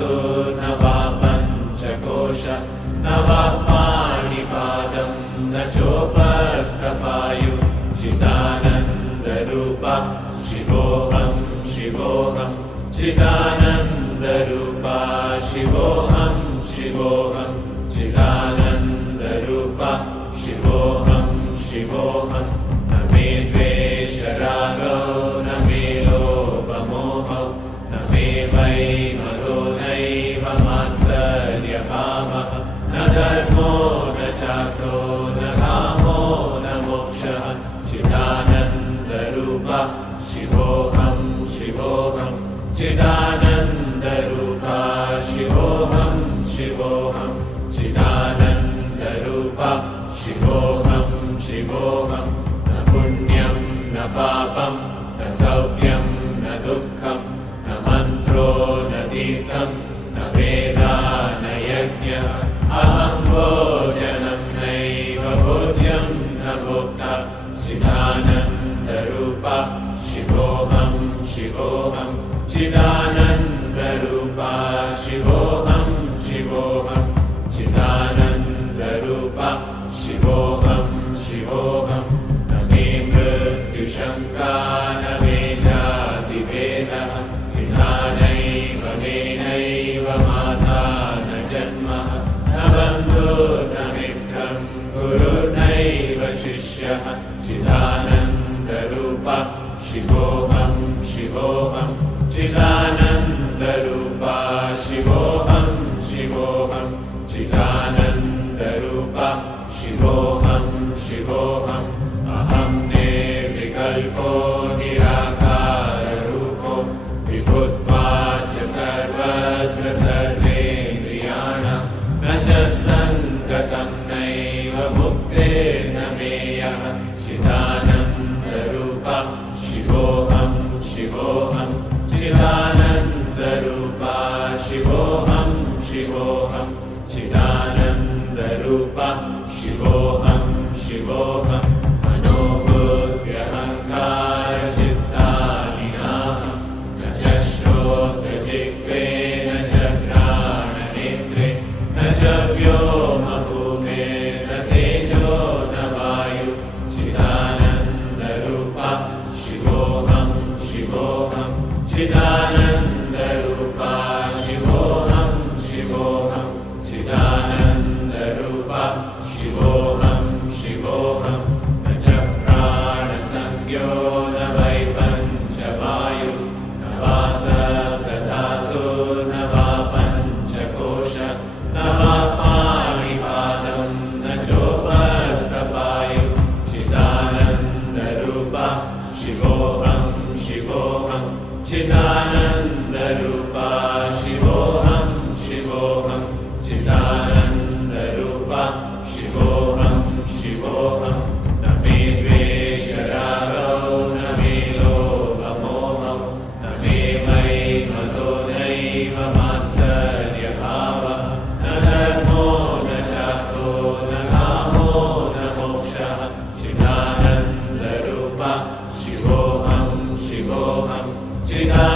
न वा पञ्चकोश न वा पाणिपादम् न चोपस्तपायु चिदानन्दरूपा शिवोऽहं शिवोऽहं। चिदानन्दरूपा शिवोऽहं शिवोऽहं। चिदानन्दरूपा शिवोऽहं शिवोऽहम् शिवोऽहम् नेत् चिदानन्दरूप शिवोऽहं शिवोऽहं न पुण्यं न पापं न सौख्यं न दुःखं न मन्त्रो न तीर्थं न वेदा न यज्ञः। अहं भोजनं नैव भोज्यं न भोक्ता। चिदानन्दरूप शिवोऽहं शिवोऽहं चिदानन्द Oh. शिवोऽहं शिवोऽहं चिदा